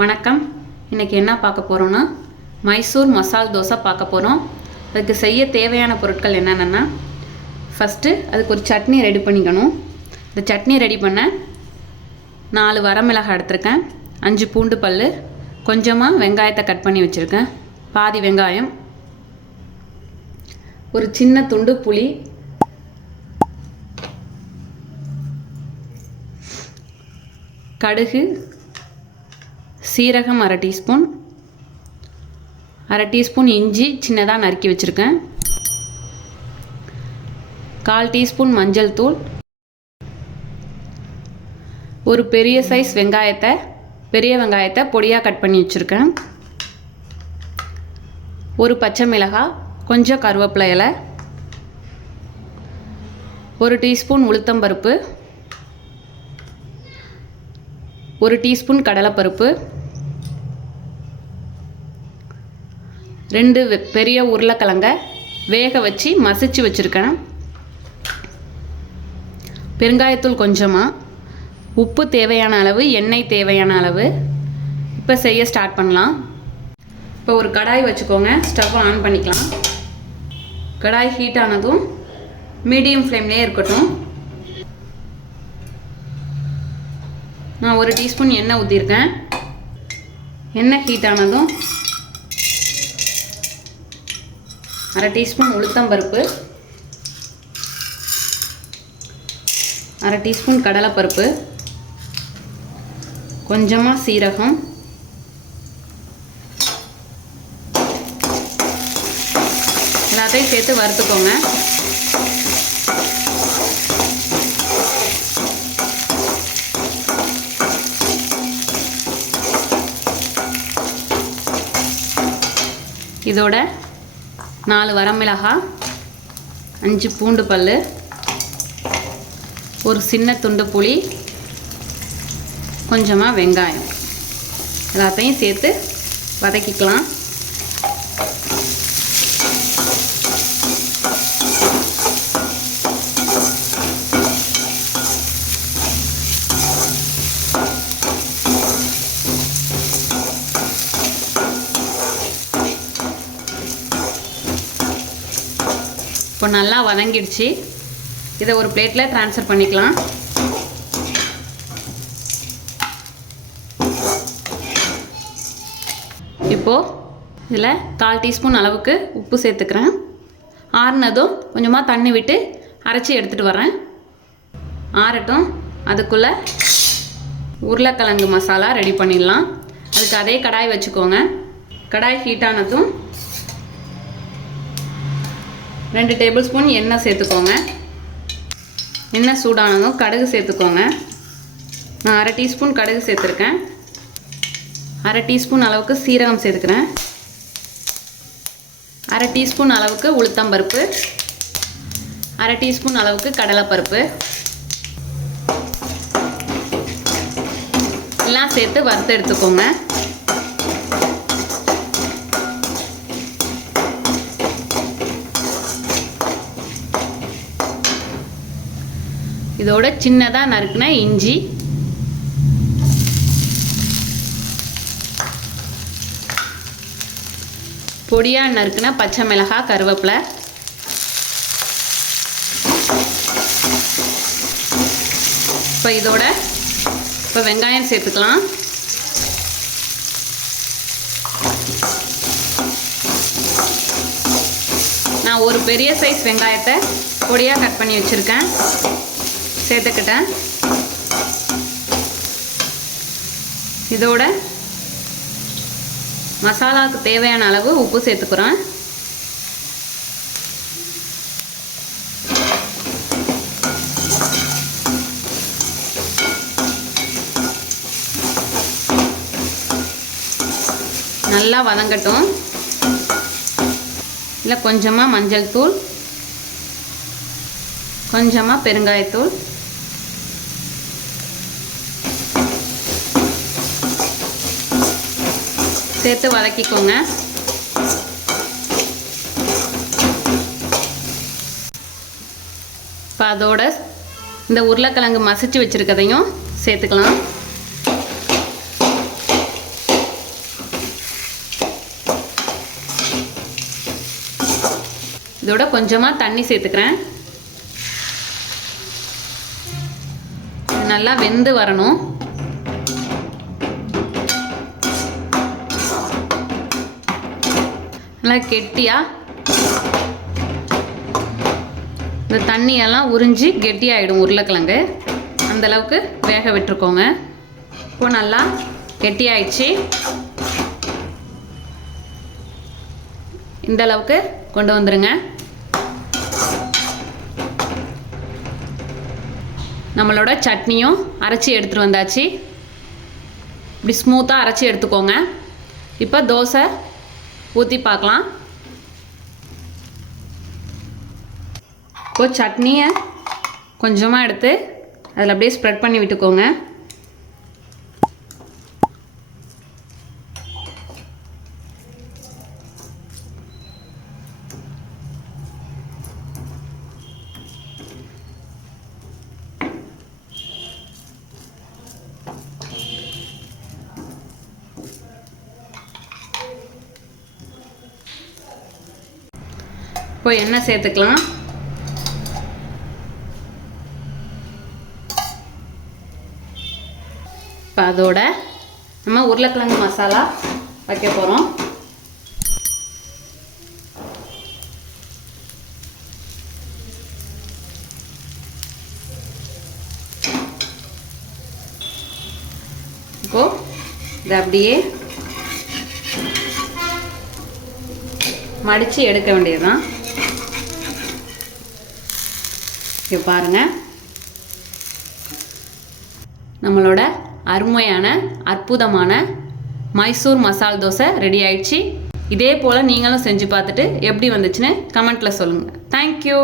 வணக்கம். இன்றைக்கி என்ன பார்க்க போகிறோன்னா மைசூர் மசால் தோசை பார்க்க போகிறோம். அதுக்கு செய்ய தேவையான பொருட்கள் என்னென்னா, ஃபஸ்ட்டு அதுக்கு ஒரு சட்னி ரெடி பண்ணிக்கணும். இந்த சட்னி ரெடி பண்ண 4 வரமிளகாய் எடுத்திருக்கேன், 5 பூண்டு பல், கொஞ்சமாக வெங்காயத்தை கட் பண்ணி வச்சுருக்கேன், பாதி வெங்காயம், ஒரு சின்ன துண்டு புளி, கடுகு, சீரகம் 1/2 டீஸ்பூன், 1/2 டீஸ்பூன் இஞ்சி சின்னதாக நறுக்கி வச்சுருக்கேன், 1/4 டீஸ்பூன் மஞ்சள் தூள், ஒரு பெரிய சைஸ் பெரிய வெங்காயத்தை பொடியாக கட் பண்ணி வச்சுருக்கேன், ஒரு பச்சை மிளகாய், கொஞ்சம் கருவேப்பிலை இலை, 1 டீஸ்பூன் உளுத்தம்பருப்பு, 1 டீஸ்பூன் கடலைப்பருப்பு, 2 பெரிய உருளைக்கிழங்கை வேக வச்சு மசிச்சு வச்சுருக்கேன், பெருங்காயத்தூள் கொஞ்சமாக, உப்பு தேவையான அளவு, எண்ணெய் தேவையான அளவு. இப்போ செய்ய ஸ்டார்ட் பண்ணலாம். இப்போ ஒரு கடாய் வச்சுக்கோங்க, ஸ்டவ் ஆன் பண்ணிக்கலாம். கடாய் ஹீட் ஆனதும் மீடியம் ஃப்ளேம்லேயே இருக்கட்டும். நான் 1 டீஸ்பூன் எண்ணெய் ஊற்றிருக்கேன். எண்ணெய் ஹீட் ஆனதும் 1/2 டீஸ்பூன் உளுத்தம்பருப்பு, 1/2 டீஸ்பூன் கடலைப்பருப்பு, கொஞ்சமாக சீரகம், எல்லாத்தையும் சேர்த்து வறுத்துக்கோங்க. இதோட 4 வரமிளகாய், 5 பூண்டு பல், ஒரு சின்ன துண்டு புளி, கொஞ்சமாக வெங்காயம் எல்லாத்தையும் சேர்த்து வதக்கிக்கலாம். இப்போ நல்லா வதங்கிடுச்சு. இதை ஒரு பிளேட்டில் ட்ரான்ஸ்ஃபர் பண்ணிக்கலாம். இப்போது இதில் 1/4 டீஸ்பூன் அளவுக்கு உப்பு சேர்த்துக்கிறேன். ஆறுனதும் கொஞ்சமாக தண்ணி விட்டு அரைச்சி எடுத்துகிட்டு வரேன். ஆறட்டும். அதுக்குள்ளே உருளைக்கிழங்கு மசாலா ரெடி பண்ணிடலாம். அதுக்கு அதே கடாய் வச்சுக்கோங்க. கடாய் ஹீட் ஆனதும் 2 டேபிள் ஸ்பூன் எண்ணெய் சேர்த்துக்கோங்க. எண்ணெய் சூடானதும் கடுகு சேர்த்துக்கோங்க. நான் 1/2 டீஸ்பூன் கடுகு சேர்த்துருக்கேன். 1/2 டீஸ்பூன் அளவுக்கு சீரகம் சேர்த்துக்கிறேன். 1/2 டீஸ்பூன் அளவுக்கு உளுத்தம்பருப்பு, 1/2 டீஸ்பூன் அளவுக்கு கடலைப்பருப்பு எல்லாம் சேர்த்து வறுத்து எடுத்துக்கோங்க. இதோட சின்னதாக நறுக்குன இஞ்சி, பொடியாக நறுக்குன பச்சை மிளகாய், கருவேப்பிலை, இப்போ வெங்காயம் சேர்த்துக்கலாம். நான் ஒரு பெரிய சைஸ் வெங்காயத்தை பொடியாக கட் பண்ணி வச்சுருக்கேன், சேர்த்துக்கிட்டேன். இதோட மசாலாவுக்கு தேவையான அளவு உப்பு சேர்த்துக்கிறேன். நல்லா வதங்கட்டும். இல்லை கொஞ்சமாக மஞ்சள் தூள், கொஞ்சமாக பெருங்காயத்தூள், சேர்த்து வதக்கிக்கோங்க. இப்போ அதோட இந்த உருளைக்கிழங்கு மசிச்சு வச்சுருக்கதையும் சேர்த்துக்கலாம். இதோட கொஞ்சமாக தண்ணி சேர்த்துக்கிறேன். நல்லா வெந்து வரணும். நல்லா கெட்டியாக இந்த தண்ணியெல்லாம் உறிஞ்சி கெட்டியாகிடும் உருளைக்கிழங்கு. அந்தளவுக்கு வேக விட்டுருக்கோங்க. இப்போ நல்லா கெட்டியாயிடுச்சு. இந்த அளவுக்கு கொண்டு வந்துடுங்க. நம்மளோட சட்னியும் அரைச்சி எடுத்துகிட்டு வந்தாச்சு. இப்படி ஸ்மூத்தாக அரைச்சி எடுத்துக்கோங்க. இப்போ தோசை ஊற்றி பார்க்கலாம். இப்போ சட்னியை கொஞ்சமாக எடுத்து அதில் அப்படியே ஸ்ப்ரெட் பண்ணி விட்டுக்கோங்க. இப்போ எண்ணெய் சேர்த்துக்கலாம். இப்போ அதோட நம்ம உருளைக்கிழங்கு மசாலா வைக்க போகிறோம். இப்போ இதை அப்படியே மடித்து எடுக்க வேண்டியதுதான். இங்கே பாருங்கள், நம்மளோட அருமையான அற்புதமான மைசூர் மசால் தோசை ரெடி ஆயிடுச்சு. இதே போல் நீங்களும் செஞ்சு பார்த்துட்டு எப்படி வந்துச்சுன்னு கமெண்ட்டில் சொல்லுங்கள். தேங்க்யூ.